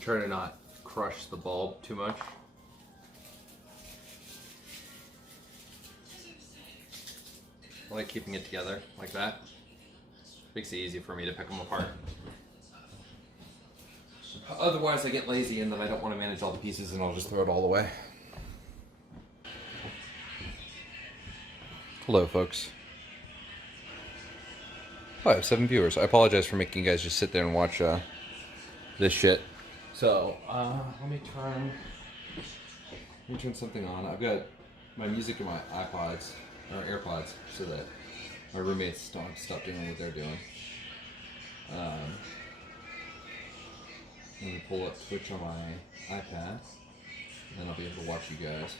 Try to not crush the bulb too much. I like keeping it together like that. Makes it easy for me to pick them apart. Otherwise I get lazy and then I don't want to manage all the pieces and I'll just throw it all away. Hello folks. Oh, I have 7 viewers. I apologize for making you guys just sit there and watch this shit. So, let me turn something on. I've got my music in my iPods, or AirPods, so that my roommates don't have to stop doing what they're doing. Let me pull up Twitch on my iPad, and then I'll be able to watch you guys.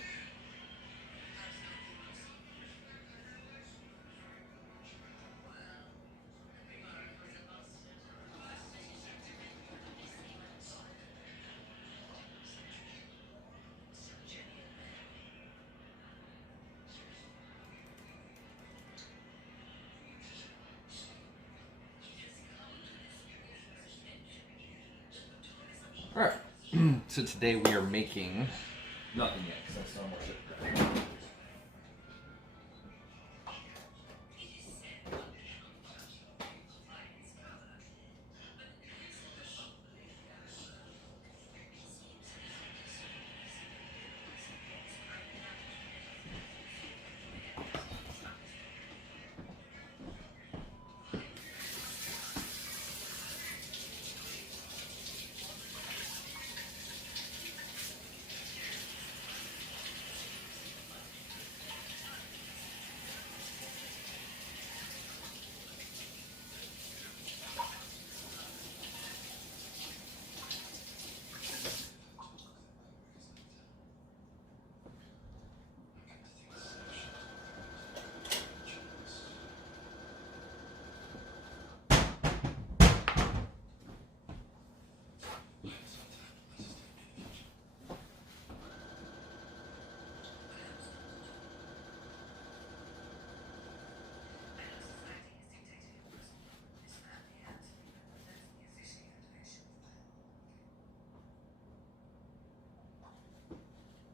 Alright, so today we are making nothing yet, because I still have more shit to grab.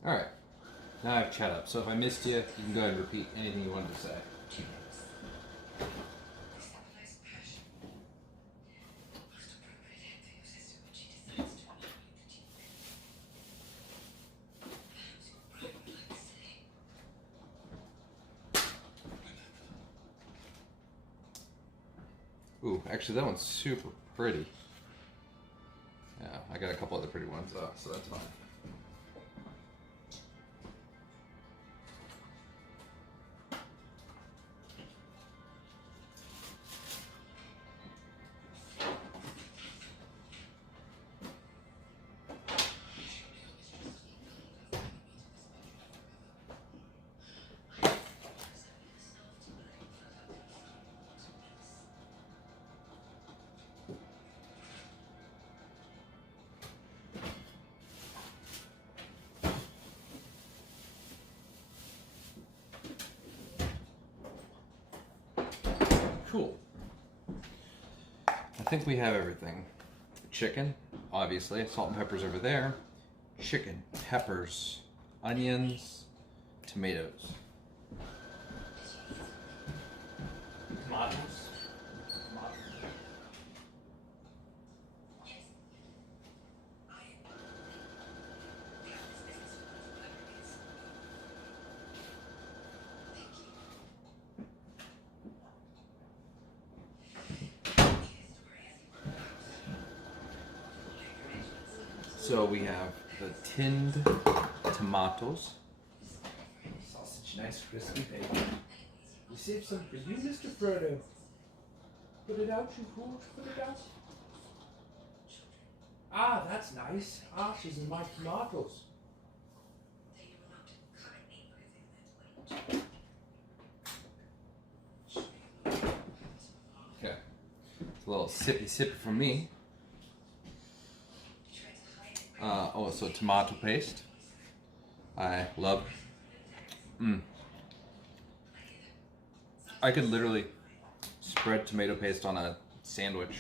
Alright, now I have chat up, so if I missed you, you can go ahead and repeat anything you wanted to say. Ooh, actually that one's super pretty. Yeah, I got a couple other pretty ones though, so that's fine. Cool. I think we have everything. Chicken, obviously. Salt and pepper's over there. Chicken, peppers, onions, tomatoes. Tomatoes. So we have the tinned tomatoes. Sausage, nice crispy bacon. We saved some for you, Mr. Frodo. Put it out, you fool. Put it out. Ah, that's nice. Ah, she's in my tomatoes. Okay. It's a little sippy from me. Oh, so tomato paste. I love. I could literally spread tomato paste on a sandwich.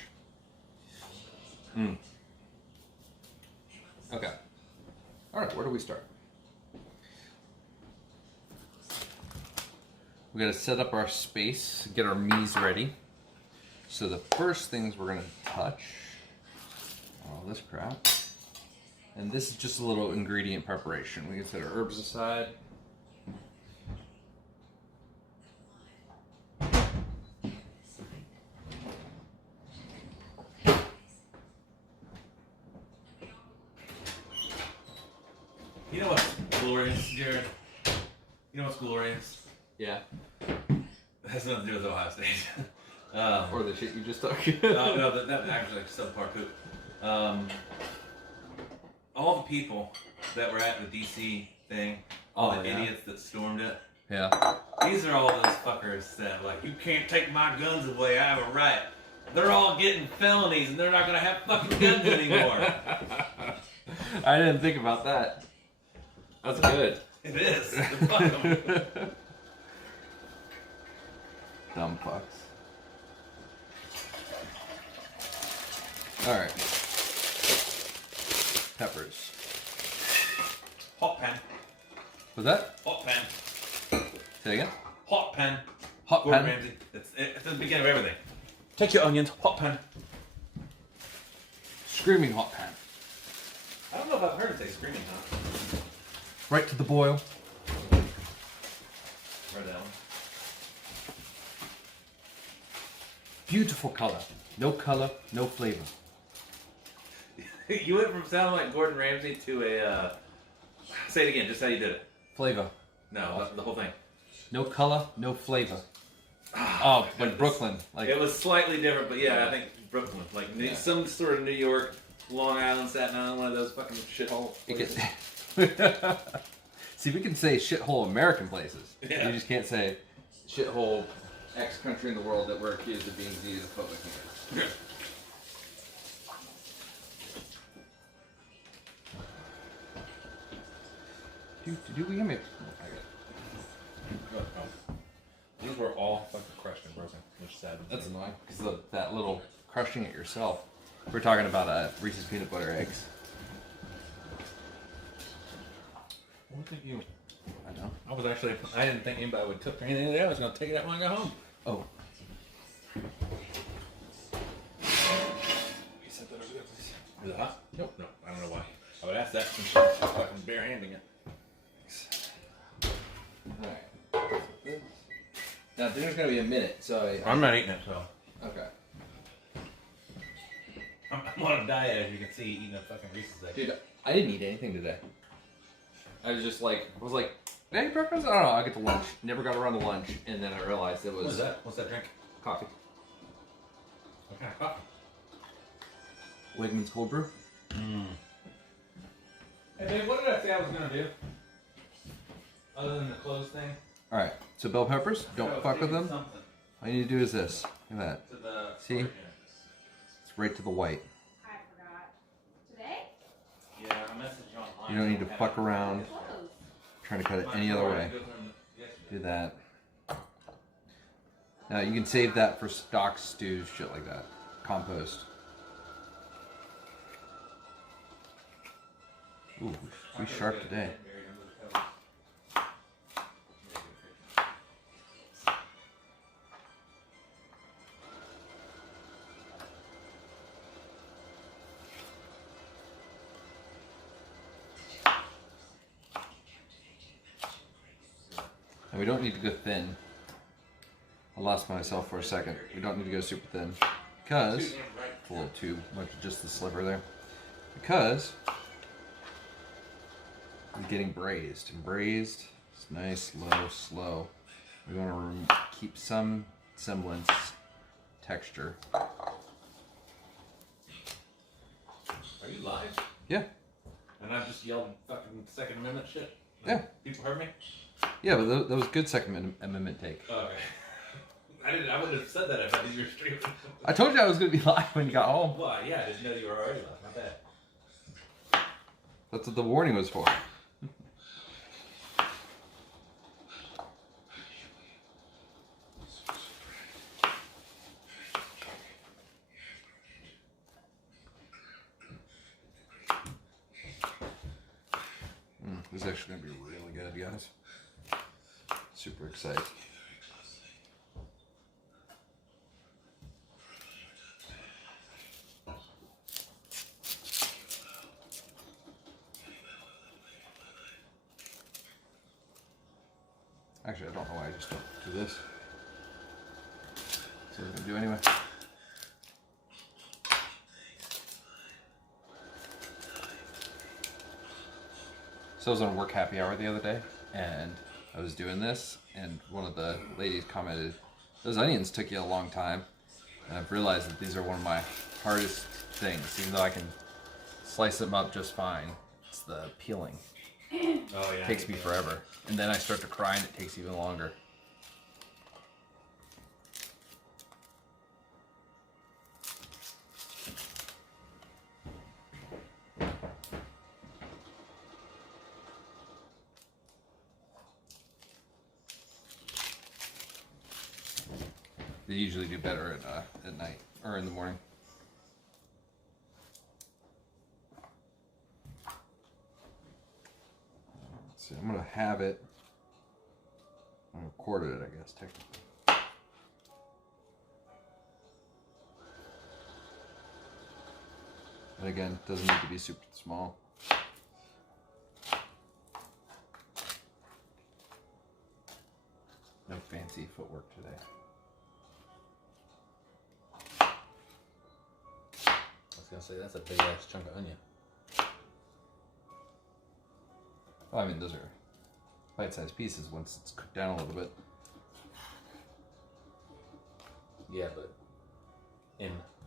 Okay. All right, where do we start? We got to set up our space, get our mies ready. So the first things we're going to touch, all this crap. And this is just a little ingredient preparation. We can set our herbs aside. You know what's glorious, Jared? You know what's glorious? Yeah. It has nothing to do with Ohio State. Or the shit you just took. No, that actually subpar poop. All the people that were at the DC thing, all the idiots that stormed it. Yeah. These are all those fuckers that like, you can't take my guns away, I have a right. They're all getting felonies and they're not gonna have fucking guns anymore. I didn't think about that. That's good. It is. Fuck 'em. Dumb fucks. Alright. Peppers. Hot pan. Was that? Hot pan. Say it again? Hot pan. Hot Gordon pan. Ramsay. It's the beginning of everything. Take your onions. Hot pan. Screaming hot pan. I don't know if I've heard it say screaming hot. Right to the boil. Heard that one. Beautiful color. No color, no flavor. You went from sounding like Gordon Ramsay to a. Say it again, just how you did it. Flavor. No, the whole thing. No color, no flavor. Oh, like Brooklyn. Like it was slightly different, but yeah, I think Brooklyn, like Yeah. some sort of New York, Long Island, Staten Island, one of those fucking shithole it places. gets. See, we can say shithole American places. Yeah. You just can't say shithole X country in the world that we're accused of being xenophobic here. Do we give me? These were all fucking crushed and broken, which is sad. That's annoying because that little crushing it yourself. We're talking about Reese's peanut butter eggs. What think you? I know. I didn't think anybody would cook or anything today. I was going to take it out when I got home. Oh, You set that over there, please. Is it hot? Nope. No, I don't know why. I would ask that since you're fucking bare-handing it. alright. Now dinner's gonna be a minute, so I'm not eating it, so. okay. I'm on a diet, as you can see, eating a fucking Reese's egg. Dude, I didn't eat anything today. I was like, did I eat breakfast? I don't know. I get to lunch. Never got around to lunch, and then I realized it was What's that? What's that drink? coffee. What kind of coffee? Wegmans cold brew. Hey, babe, what did I say I was going to do? Other than the clothes thing? All right. So bell peppers, don't So, fuck with them. something All you need to do is this. Look at that. to the See? It's right to the white. I forgot. Today? Yeah, I messaged you online. You don't need to fuck around Close. trying to cut it any other way. Do that. Now you can save that for stock stews, shit like that. Compost. Ooh, we sharp today. And we don't need to go thin. I lost myself for a second. We don't need to go super thin. Because, it's a little too much of just the sliver there. Because, it's getting braised. And braised, it's nice, low, slow. We want to keep some semblance texture. Are you live? Yeah. And I just yelled fucking Second Amendment shit? Yeah. People heard me? Yeah, but that was good Second Amendment take. Okay. I wouldn't have said that if I did your stream. I told you I was going to be live when you got home. Well, yeah, I didn't know you were already live. My bad. That's what the warning was for. This is actually gonna be really good, guys. Super excited. Actually, I don't know why I just don't do this. So we're gonna do anyway. So I was on work happy hour the other day, and I was doing this, and one of the ladies commented, "Those onions took you a long time." And I've realized that these are one of my hardest things, even though I can slice them up just fine. It's the peeling. Oh yeah. It takes me forever. And then I start to cry and it takes even longer. They usually do better at night or in the morning. Let's see, I'm gonna have it. I recorded it, I guess, technically. And again, it doesn't need to be super small. No fancy footwork today. I was gonna say, that's a big ass chunk of onion. Well, I mean, those are bite-sized pieces once it's cooked down a little bit. Yeah, but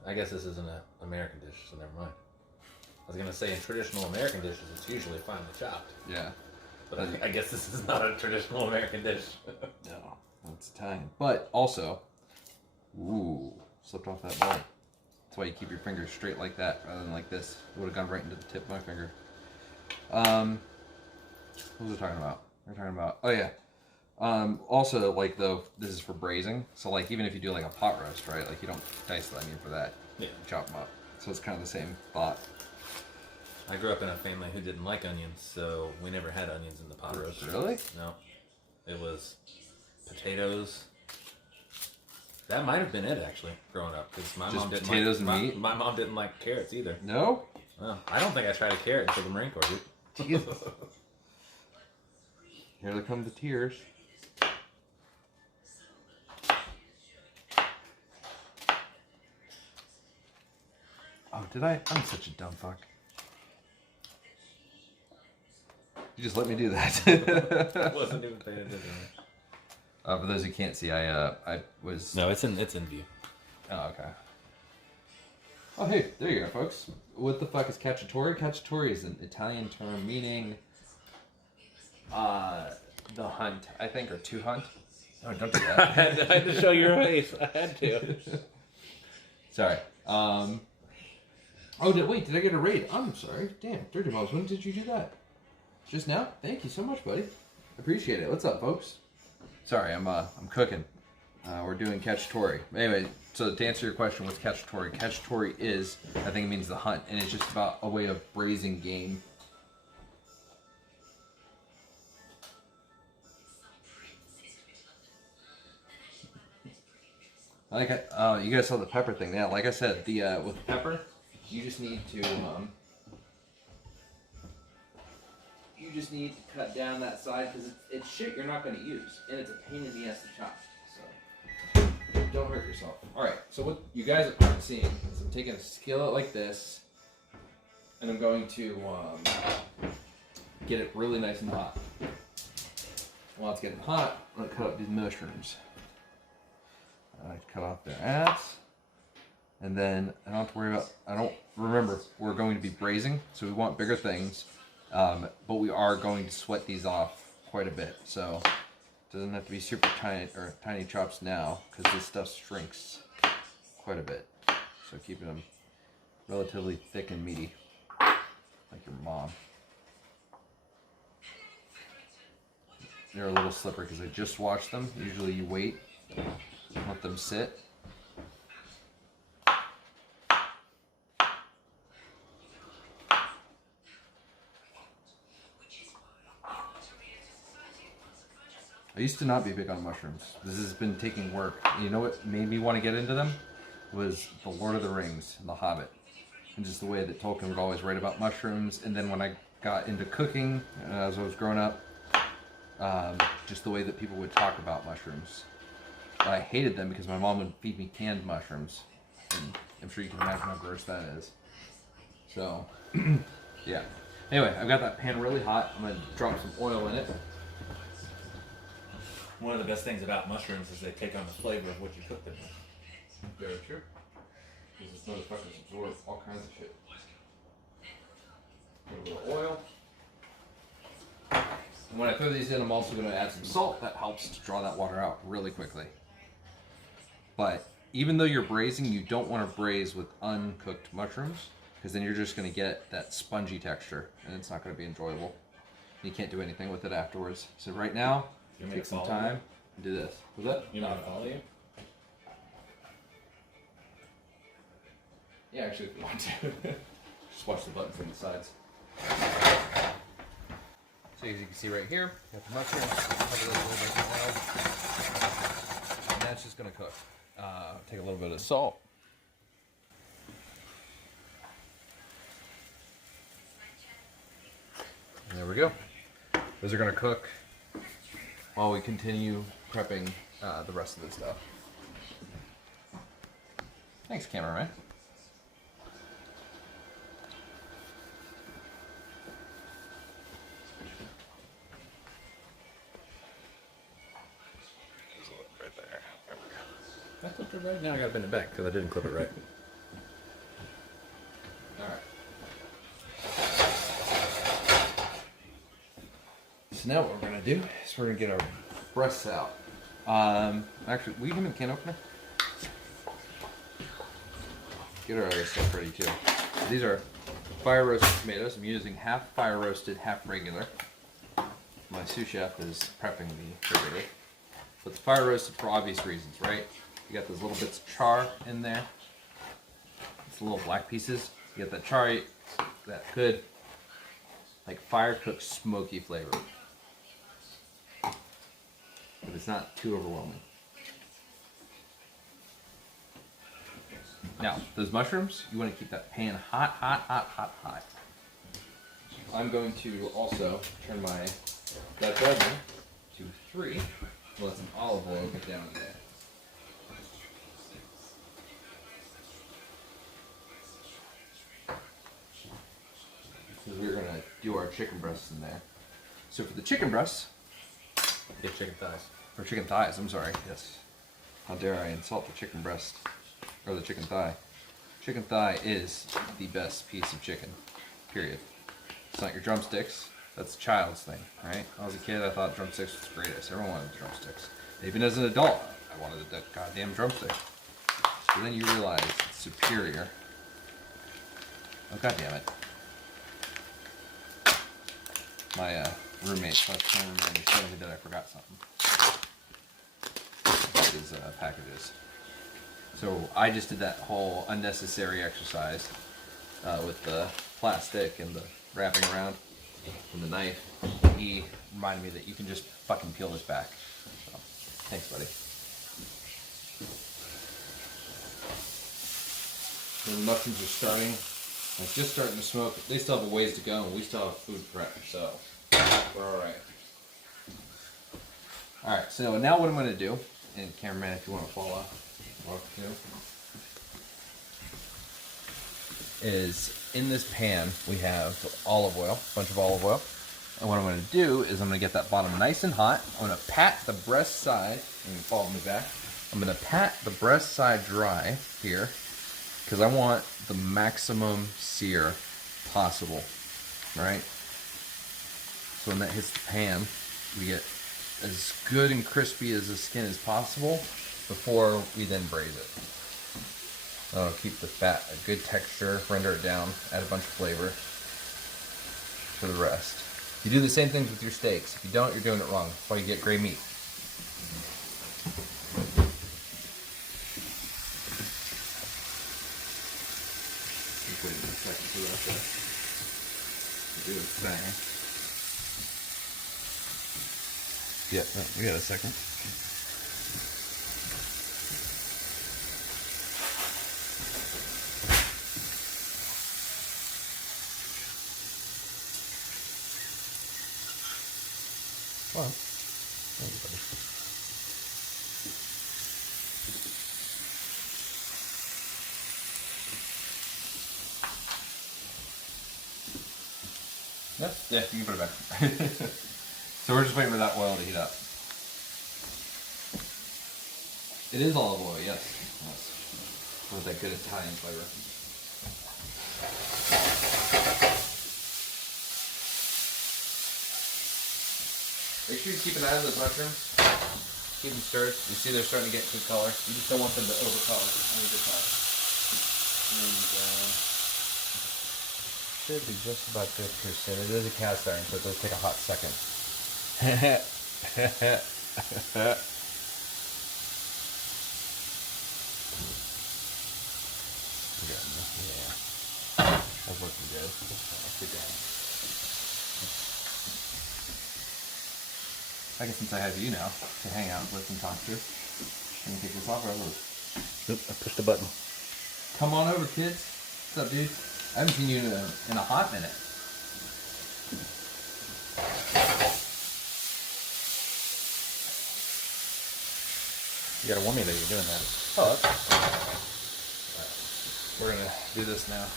I guess this isn't an American dish, so never mind. I was gonna say, in traditional American dishes, it's usually finely chopped. Yeah. But I guess this is not a traditional American dish. No, that's Italian. But also, ooh, slipped off that ball. That's why you keep your fingers straight like that rather than like this. It would have gone right into the tip of my finger. What was I talking about? We're talking about, oh yeah. Also, like though, this is for braising. So like even if you do like a pot roast, right? Like you don't dice the onion for that. Yeah. You chop them up. So it's kind of the same thought. I grew up in a family who didn't like onions, so we never had onions in the pot roast. Really? No. It was potatoes. That might have been it, actually, growing up, because my Just mom didn't potatoes like and meat? my mom didn't like carrots either. No? Well, I don't think I tried a carrot until the Marine Corps, dude. Jesus. Here they come the tears. Oh, did I? I'm such a dumb fuck. You just let me do that. I wasn't even paying attention. For those who can't see, I was. No, it's in view. Oh, okay. Oh, hey, there you go, folks. What the fuck is cacciatore? Cacciatore is an Italian term meaning the hunt, I think, or to hunt. Oh, don't do that. I had to show your face. I had to. Sorry. Oh, wait, did I get a raid? I'm sorry. Damn, Dirty Balls, when did you do that? Just now? Thank you so much, buddy. Appreciate it. What's up, folks? Sorry, I'm cooking. We're doing cacciatore. Anyway, so to answer your question, what's cacciatore? Cacciatore is, I think it means the hunt, and it's just about a way of braising game. Like, you guys saw the pepper thing. Yeah, like I said, the with pepper, you just need to cut down that side because it's shit you're not going to use, and it's a pain in the ass to chop. So don't hurt yourself. All right. So what you guys aren't seeing is I'm taking a skillet like this, and I'm going to get it really nice and hot. While it's getting hot, I'm going to cut up these mushrooms. I cut off their ass, and then I don't have to worry about. Remember, we're going to be braising, so we want bigger things, but we are going to sweat these off quite a bit. So it doesn't have to be super tiny chops now, because this stuff shrinks quite a bit. So keeping them relatively thick and meaty, like your mom. They're a little slippery because I just washed them. Usually you wait. Let them sit. I used to not be big on mushrooms. This has been taking work. You know what made me want to get into them? Was The Lord of the Rings and The Hobbit. And just the way that Tolkien would always write about mushrooms. And then when I got into cooking as I was growing up, just the way that people would talk about mushrooms. I hated them because my mom would feed me canned mushrooms. And I'm sure you can imagine how gross that is. So, yeah. Anyway, I've got that pan really hot. I'm going to drop some oil in it. One of the best things about mushrooms is they take on the flavor of what you cook them with. Very true. Because this motherfuckers absorb all kinds of shit. A little bit of oil. And when I throw these in, I'm also going to add some salt. That helps to draw that water out really quickly. But even though you're braising, you don't want to braise with uncooked mushrooms, because then you're just going to get that spongy texture, and it's not going to be enjoyable. You can't do anything with it afterwards. So right now, take some time and do this. Was that? You want me to follow you? Yeah, actually, if you want to. Just watch the buttons on the sides. So as you can see right here, you got the mushrooms, cover those a little bit in oil, and that's just going to cook. Take a little bit of salt. And there we go. Those are going to cook while we continue prepping the rest of this stuff. Thanks, cameraman. Right there. I clipped it right. Now I gotta bend it back because I didn't clip it right. Alright. So now what we're going to do is we're going to get our breasts out. Actually, will you give me the can opener? Get our other stuff ready too. These are fire roasted tomatoes. I'm using half fire roasted, half regular. My sous chef is prepping the regular. But it's fire roasted for obvious reasons, right? You got those little bits of char in there. It's little black pieces. You get that char, that good, like fire cooked smoky flavor. But it's not too overwhelming. Now, those mushrooms, you want to keep that pan hot, hot, hot, hot, hot. I'm going to also turn my Dutch oven to 3. Let some olive oil get down in there. Because we're going to do our chicken breasts in there. So for the chicken breasts, Get chicken thighs. or chicken thighs, I'm sorry, yes. How dare I insult the chicken breast, or the chicken thigh. Chicken thigh is the best piece of chicken, period. It's not your drumsticks, that's a child's thing, right? When I was a kid, I thought drumsticks was the greatest. Everyone wanted drumsticks. Even as an adult, I wanted the goddamn drumstick. So then you realize it's superior. Oh, goddammit. My roommate, cameraman, is telling me that I forgot something. His packages. So I just did that whole unnecessary exercise with the plastic and the wrapping around and the knife. He reminded me that you can just fucking peel this back. So, thanks, buddy. So the mushrooms are starting. It's just starting to smoke. They still have a ways to go, and we still have food prep, so we're all right. All right. So now what I'm going to do, and cameraman, if you want to follow, walk too, is in this pan we have olive oil, a bunch of olive oil, and what I'm going to do is I'm going to get that bottom nice and hot. I'm going to pat the breast side. You can follow me back. I'm going to pat the breast side dry here, because I want the maximum sear possible, right? So when that hits the pan, we get as good and crispy as the skin as possible before we then braise it. That'll keep the fat a good texture, render it down, add a bunch of flavor for the rest. You do the same things with your steaks. If you don't, you're doing it wrong. That's why you get gray meat. Wait a second for that to do its thing. Yeah, no, we got a second. Well, yeah, you can put it back. So we're just waiting for that oil to heat up. It is olive oil, yes. With that good Italian flavor. Make sure you keep an eye on those mushrooms. Keep them stirred. You see they're starting to get good color. You just don't want them to overcolor on either side. And should be just about good for soon. It is a cast iron, so it does take a hot second. Yeah. That's looking good. Let's get down. I guess since I have you now to hang out with and talk to, let me take this off. Nope, I pushed the button. Come on over, kids. What's up, dude? I haven't seen you in a hot minute. You gotta warn me that you're doing that. Oh, okay. Right. We're gonna do this now.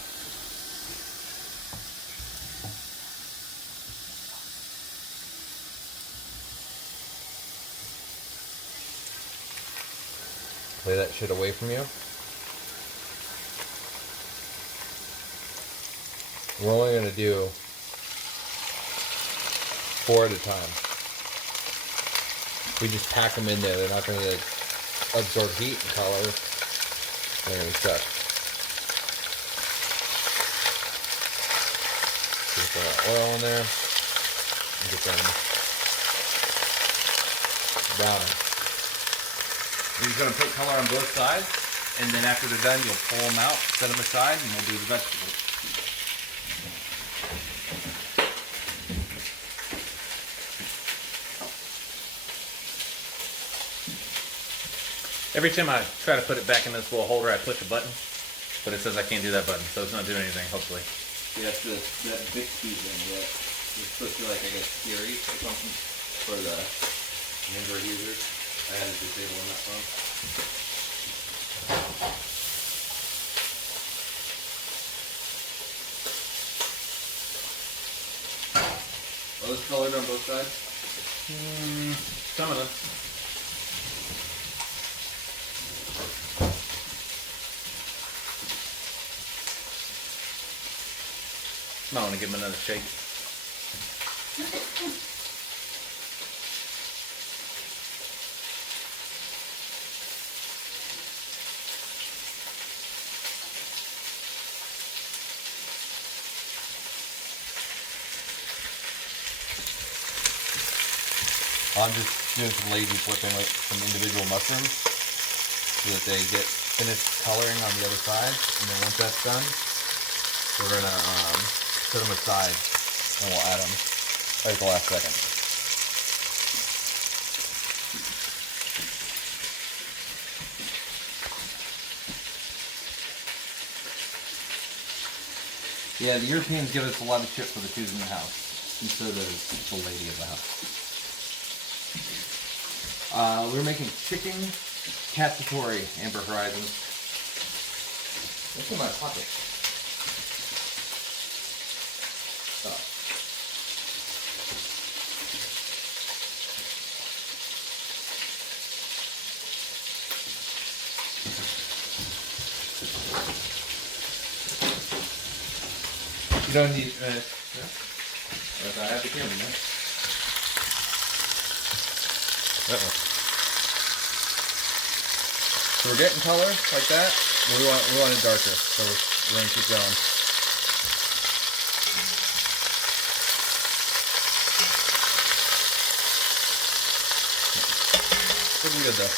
Lay that shit away from you. We're only gonna do 4 at a time. We just pack them in there. They're not gonna absorb heat and color. They're gonna be stuck. Just put that oil in there. And get them browning. You're just gonna put color on both sides, and then after they're done, you'll pull them out, set them aside, and we'll do the vegetables. Every time I try to put it back in this little holder, I push a button, but it says I can't do that button, so it's not doing anything, hopefully. Yeah, it's that Bixby thing that is supposed to be like, I guess, Siri or something for the Android users. I had it disabled on that phone. Are those colored on both sides? Some of them. Might want to give them another shake. I'm just doing some lazy flipping with some individual mushrooms so that they get finished coloring on the other side. And then once that's done, we're gonna set them aside and we'll add them right at the last second. Yeah, the Europeans give us a lot of shit for the food in the house, and so does the lady of the house. We're making chicken Cacciatore, Amber Horizons. What's in my pocket? Oh. You don't need. Yeah. I have the camera, man. Uh-oh. So we're getting color like that. We want it darker, so we're gonna keep going. Looking good though.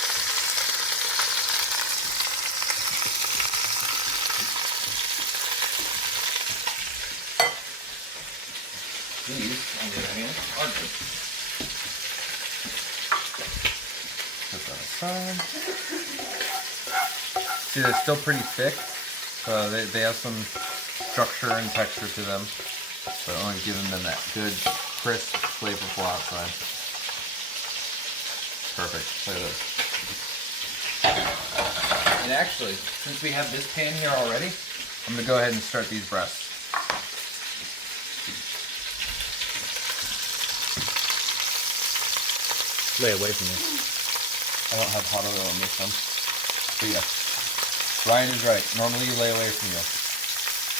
These, on the other hand, are good. side. See, they're still pretty thick. They have some structure and texture to them, but only giving them that good, crisp, flavorful outside. Perfect. Look at this. And actually, since we have this pan here already, I'm gonna go ahead and start these breasts. Lay away from me. I don't have hot oil on this one. But yeah, Ryan is right. Normally you lay away from you.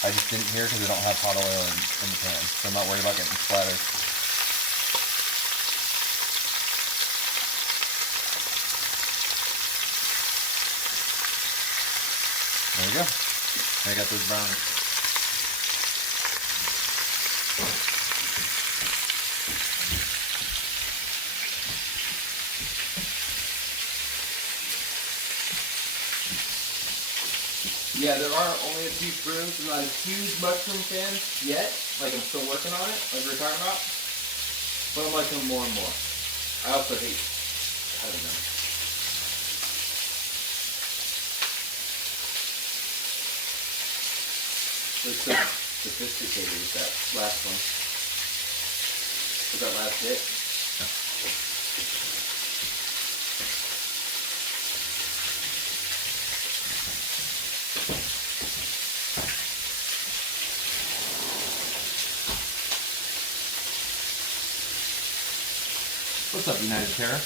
I just didn't hear because I don't have hot oil in the pan, so I'm not worried about getting splattered. There we go. I got those brownies. Yeah, there are only a few spoons. I'm not a huge mushroom fan yet. Like, I'm still working on it, like we were talking about. But I'm liking them more and more. I also hate cutting them. It's so sophisticated with that last one. Was that last hit? What's up, United Terror?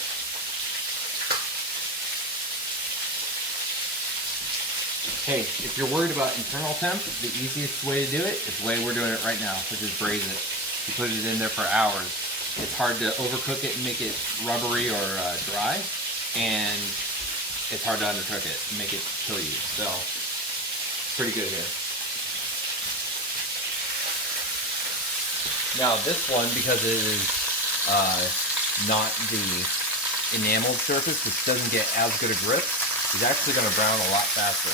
Hey, if you're worried about internal temp, the easiest way to do it is the way we're doing it right now, which is braise it. You put it in there for hours. It's hard to overcook it and make it rubbery or dry, and it's hard to undercook it and make it kill you. So, pretty good here. Now this one, because it is not the enameled surface, which doesn't get as good a grip, is actually going to brown a lot faster.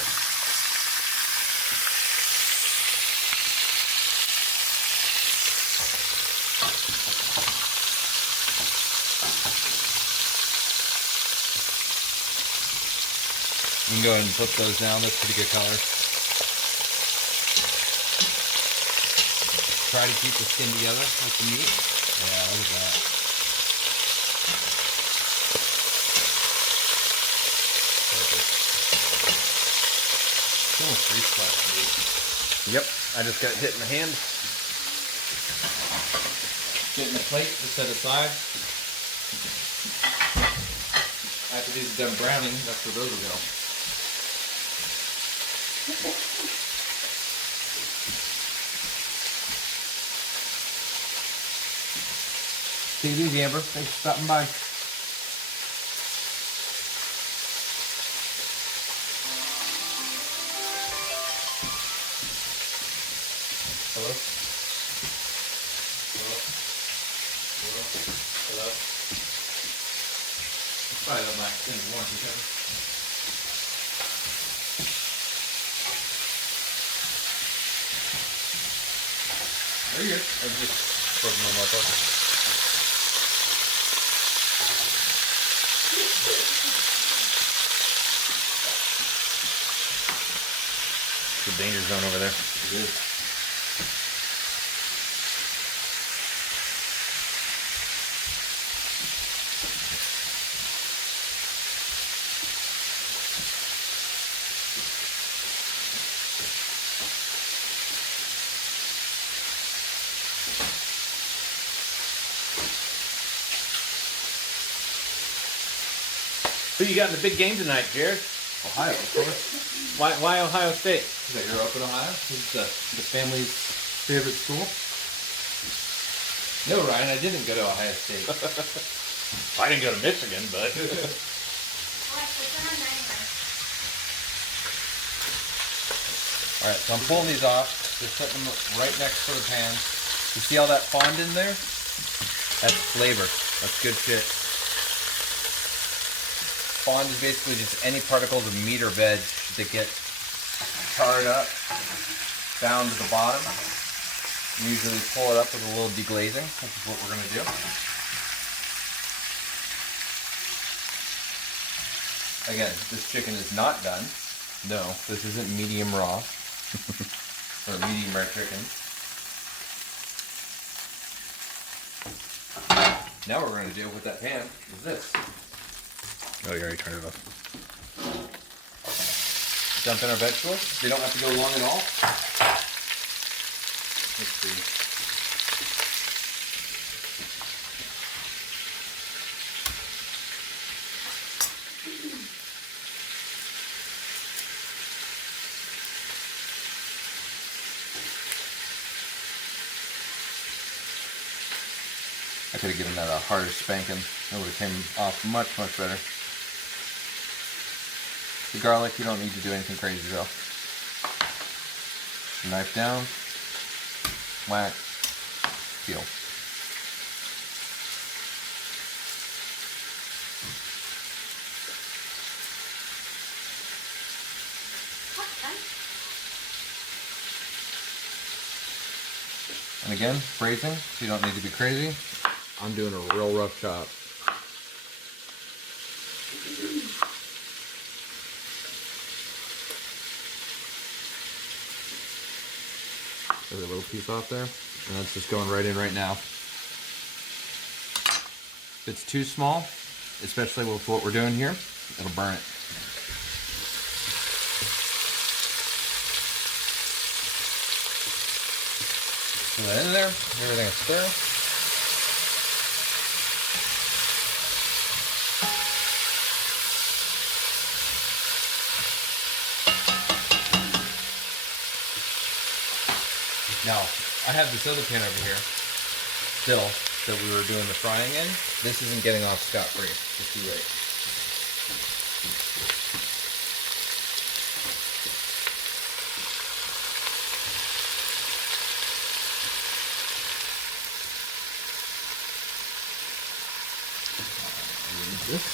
You can go ahead and flip those down. That's pretty good color. Try to keep the skin together with the meat. Yeah, look at that. Perfect. It's almost freeze flat meat. Yep, I just got hit in the hand. Get in the plate to set aside. After these are done browning, that's where those will go. Take it easy, Amber. Thanks for stopping by. Hello? Hello? Hello? Hello? Probably don't like extended warranty, Kevin. Are you good? I'm just working on my pocket. It's a danger zone over there. It is. Who you got in the big game tonight, Jared? Ohio, of course. Why Ohio State? You grew up in Ohio? It's the family's favorite school. No, Ryan, I didn't go to Ohio State. I didn't go to Michigan, but Alright, so I'm pulling these off. Just setting them right next to the pan. You see all that fond in there? That's flavor. That's good shit. Fond is basically just any particles of meat or veg that get charred up down to the bottom. You usually pull it up with a little deglazing, which is what we're going to do. Again, this chicken is not done. No, this isn't medium raw or medium rare chicken. Now what we're going to do with that pan is this. Oh, you already turned it off. Dump in our vegetables. They don't have to go long at all. Let's see. I could have given that a harder spanking. It would have came off much, much better. The garlic, you don't need to do anything crazy though. Knife down, whack, peel. And again, braising, so you don't need to be crazy. I'm doing a real rough chop. There's a little piece off there, and that's just going right in right now. If it's too small, especially with what we're doing here, it'll burn it. Put that in there, everything is stir. Now, I have this other pan over here, still, that we were doing the frying in. This isn't getting off scot-free, just you wait. This.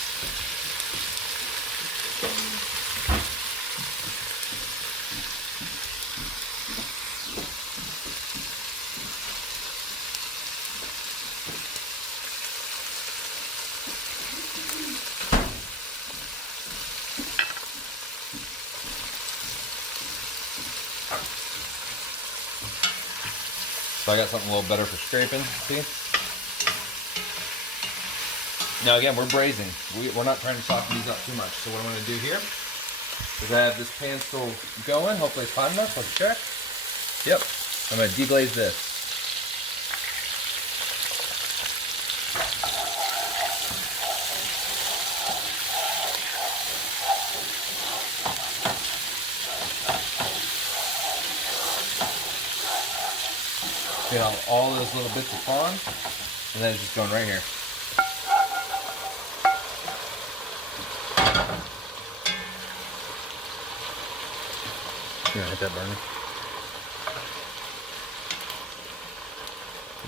So I got something a little better for scraping, see? Now again, we're braising. We're not trying to soften these up too much. So what I'm going to do here is I have this pan still going. Hopefully it's hot enough. Let's check. Yep. I'm going to deglaze this. See how all those little bits are falling? And then it's just going right here. Yeah, hit that burner.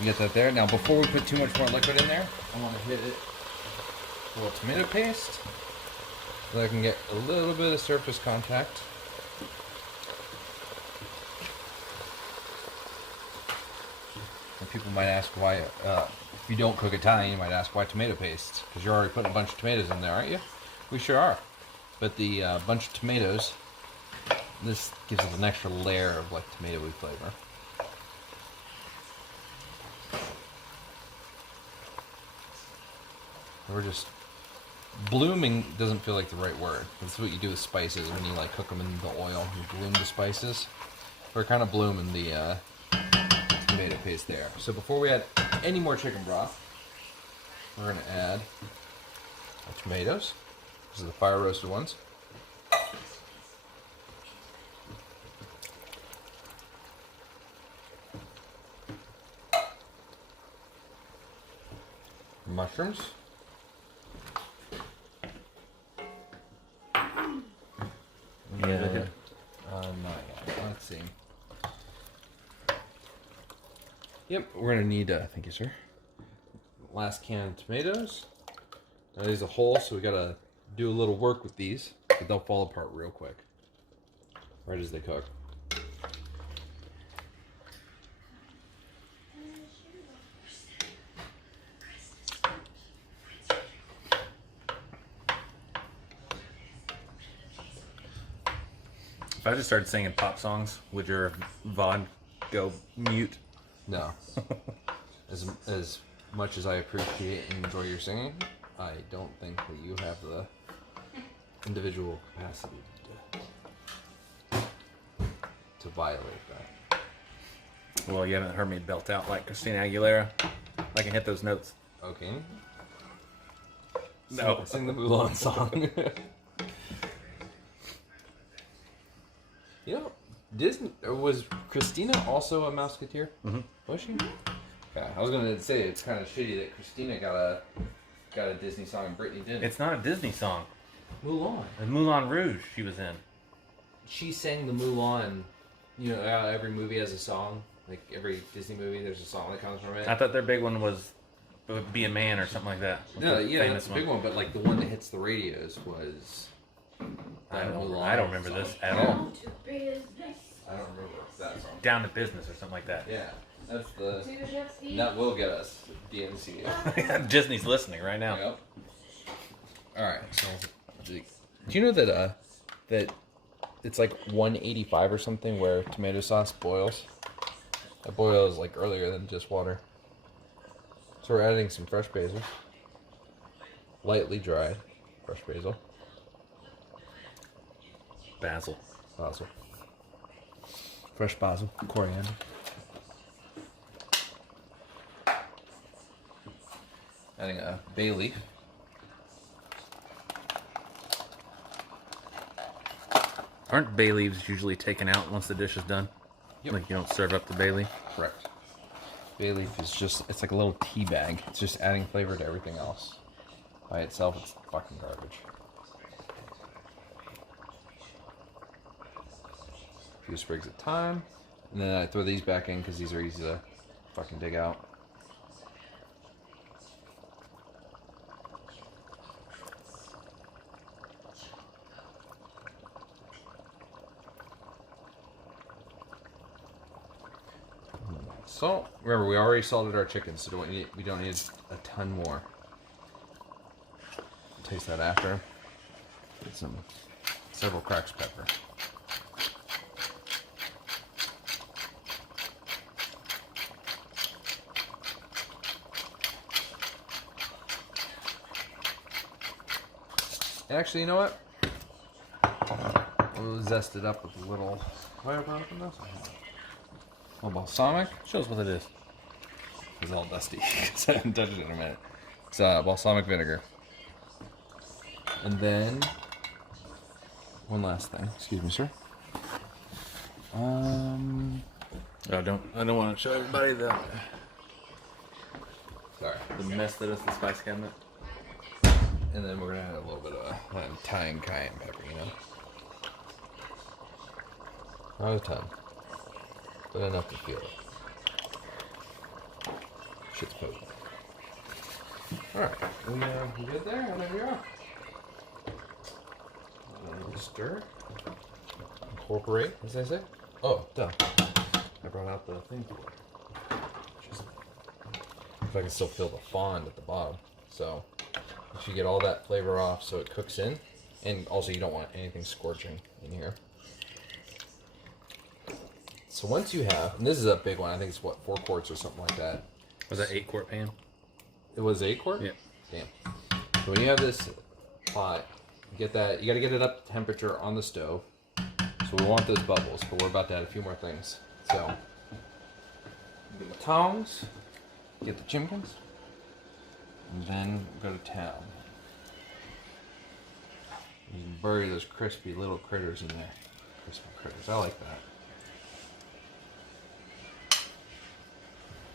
You get that there. Now before we put too much more liquid in there, I want to hit it with a little tomato paste so I can get a little bit of surface contact. And people might ask why, if you don't cook Italian, you might ask why tomato paste? Because you're already putting a bunch of tomatoes in there, aren't you? We sure are. But the bunch of tomatoes, this gives us an extra layer of like tomatoey flavor. We're just blooming doesn't feel like the right word. That's what you do with spices when you like cook them in the oil. You bloom the spices. We're kind of blooming the tomato paste there. So before we add any more chicken broth, we're going to add our tomatoes. These are the fire roasted ones. Mushrooms. Yeah. Let's see. Yep, we're gonna need, thank you, sir. Last can of tomatoes. Now these are whole, so we gotta do a little work with these, but they'll fall apart real quick, right as they cook. If I just started singing pop songs, would your VOD go mute? No. As much as I appreciate and enjoy your singing, I don't think that you have the individual capacity to violate that. Well, you haven't heard me belt out like Christina Aguilera. I can hit those notes. Okay. No. Sing the Mulan song. You know, Disney was Christina also a Mouseketeer? Mm-hmm. Was she? Okay, I was gonna say it's kind of shitty that Christina got a Disney song and Britney didn't. It's not a Disney song. Mulan. The Moulin Rouge she was in. She sang the Mulan. You know, every movie has a song. Like every Disney movie, there's a song that comes from it. I thought their big one was Be a Man or something like that. No, The yeah, famous that's a big one, but like the one that hits the radios was. I don't Mulan remember song. this at Yeah. all. I don't remember that song. Down to Business or something like that. Yeah, that's the. To just eat. That will get us DNC. Disney's listening right now. Yep. All right. So, do you know that that it's like 185 or something where tomato sauce boils? It boils like earlier than just water. So we're adding some fresh basil, lightly dried fresh basil, Basil. fresh basil, coriander. Adding a bay leaf. Aren't bay leaves usually taken out once the dish is done? Yep. Like you don't serve up the bay leaf? Correct. Bay leaf is just, it's like a little tea bag. It's just adding flavor to everything else. By itself, it's fucking garbage. A few sprigs of thyme. And then I throw these back in because these are easy to fucking dig out. Salt. Remember, we already salted our chicken, so we don't need a ton more. Taste that after. Get several cracks of pepper. And actually, you know what? We'll zest it up with a little. Why have I opened this? A little balsamic. Show us what it is. It's all dusty because I haven't touched it in a minute. It's balsamic vinegar. And then one last thing. Excuse me, sir. I don't want to show everybody the Sorry. mess that is the spice cabinet. And then we're gonna add a little bit of Italian cayenne pepper, you know. Not a ton, but enough to feel it. Shit's potent. All right, we good there? How many are? Stir. Incorporate, as I say. Oh, duh. I brought out the thing for it. If I can still feel the fond at the bottom. So, if you get all that flavor off so it cooks in. And also you don't want anything scorching in here. So once you have, and this is a big one, I think it's what, 4 quarts or something like that. Was that 8-quart pan? It was 8 quart? Yeah. Damn. So when you have this pot, get that, you gotta get it up to temperature on the stove. So we want those bubbles, but we're about to add a few more things. So, get the tongs, get the chimkins, and then go to town. You can bury those crispy little critters in there. Crispy critters, I like that.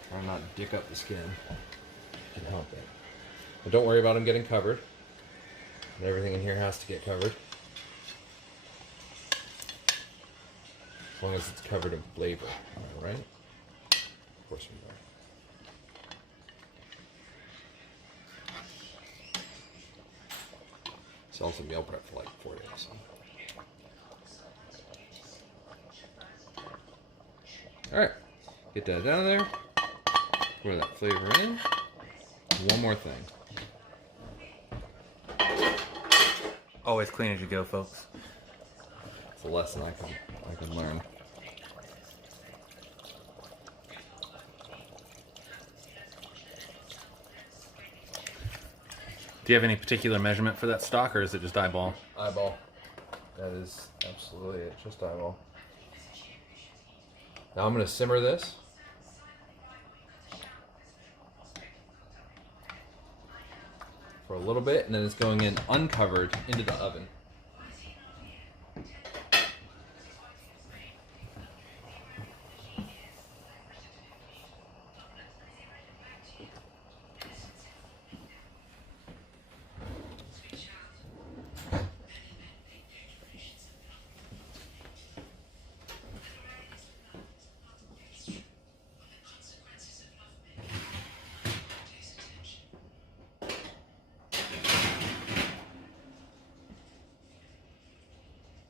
Try not to dick up the skin. You can help it. But don't worry about them getting covered. Everything in here has to get covered. As long as it's covered in flavor. Alright? Of course we are. Sell some meal prep for like 4 days. Alright. Get that down there. Pour that flavor in. One more thing. Always clean as you go, folks. It's a lesson I can learn. Do you have any particular measurement for that stock, or is it just eyeball? Eyeball. That is absolutely it. Just eyeball. Now I'm going to simmer this. For a little bit, and then it's going in uncovered into the oven.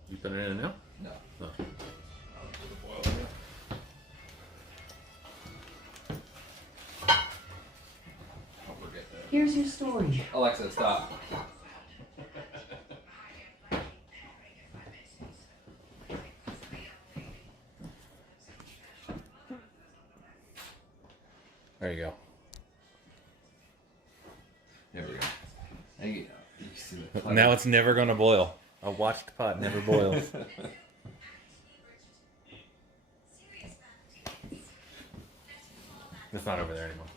You put it in now? No. No. Here's your story. Alexa, stop. There you go. There we go. You see the Now it's never going to boil. A watched pot never boils. It's not over there anymore.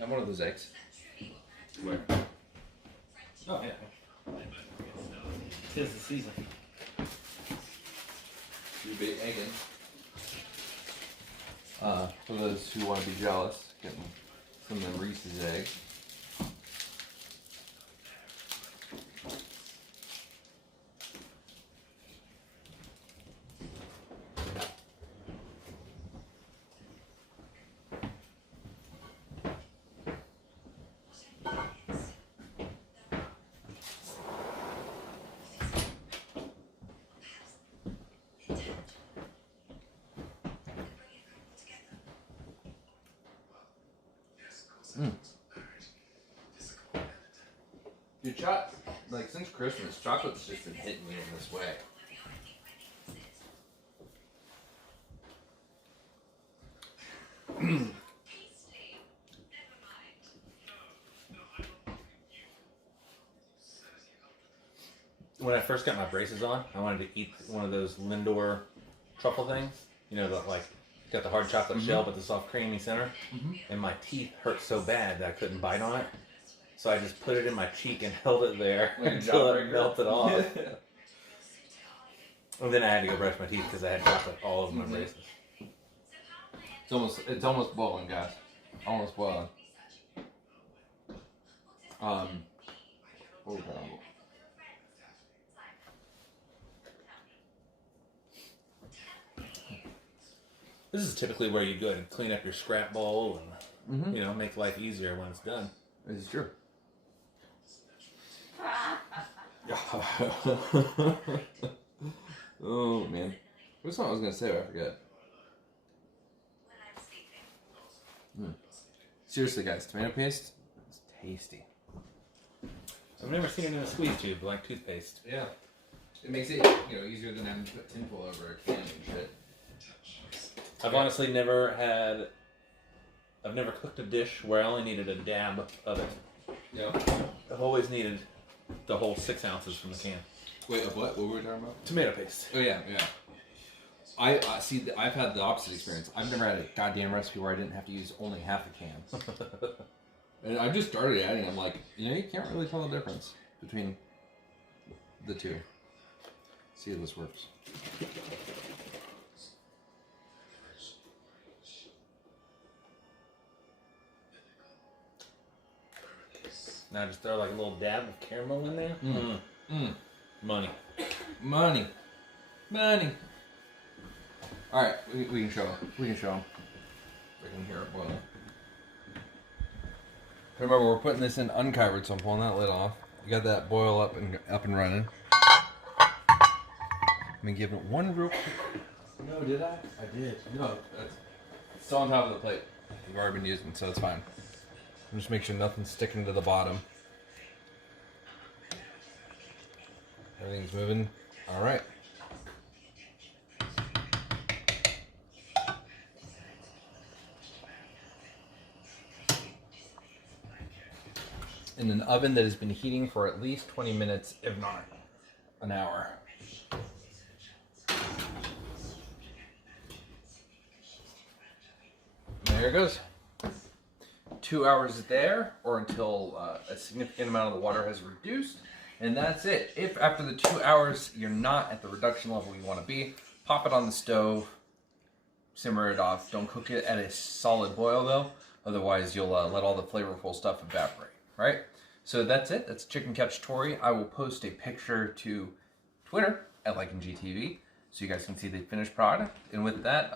Have one of those eggs. Where? Oh, yeah. Tis the season. You big egg in. For those who want to be jealous, getting some of the Reese's eggs. Dude, like since Christmas, chocolate's just been hitting me in this way. When I first got my braces on, I wanted to eat one of those Lindor truffle things. You know, that like got the hard chocolate shell but the soft creamy center. And my teeth hurt so bad that I couldn't bite on it. So I just put it in my cheek and held it there until it melted off. And then I had to go brush my teeth because I had chocolate all over my braces. It's almost boiling, guys. Almost boiling. Oh, This is typically where you go and clean up your scrap bowl and you know, make life easier when it's done. this is true. Oh man, what's what I was gonna say? But I forget. Seriously, guys, tomato paste is tasty. I've never seen it in a squeeze tube like toothpaste. Yeah, it makes it easier than having to put tinfoil over a can and shit. I've honestly never cooked a dish where I only needed a dab of it. Yeah. I've always needed the whole 6 ounces from the can. Wait, of what? What were we talking about? Tomato paste. Oh yeah. I see. I've had the opposite experience. I've never had a goddamn recipe where I didn't have to use only half a can. And I just started adding. I'm like, you can't really tell the difference between the two. See if this works. Now just throw like a little dab of caramel in there. Money. All right, we can show them. We can show them. They can hear it boiling. Remember, we're putting this in uncovered, so I'm pulling that lid off. You got that boil up and running. Let me give it one real quick. No, did I? I did. No, that's still on top of the plate. We've already been using, so it's fine. Just make sure nothing's sticking to the bottom. Everything's moving. All right. In an oven that has been heating for at least 20 minutes, if not an hour. There it goes. 2 hours there, or until a significant amount of the water has reduced, and that's it. If after the 2 hours you're not at the reduction level you want to be, pop it on the stove, simmer it off. Don't cook it at a solid boil though, otherwise you'll let all the flavorful stuff evaporate. Right? So that's it. That's chicken cacciatore. I will post a picture to Twitter at LycanGTV so you guys can see the finished product. And with that,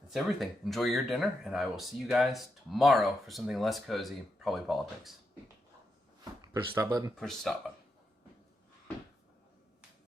that's everything. Enjoy your dinner, and I will see you guys tomorrow for something less cozy, probably politics. Push the stop button. Push the stop button.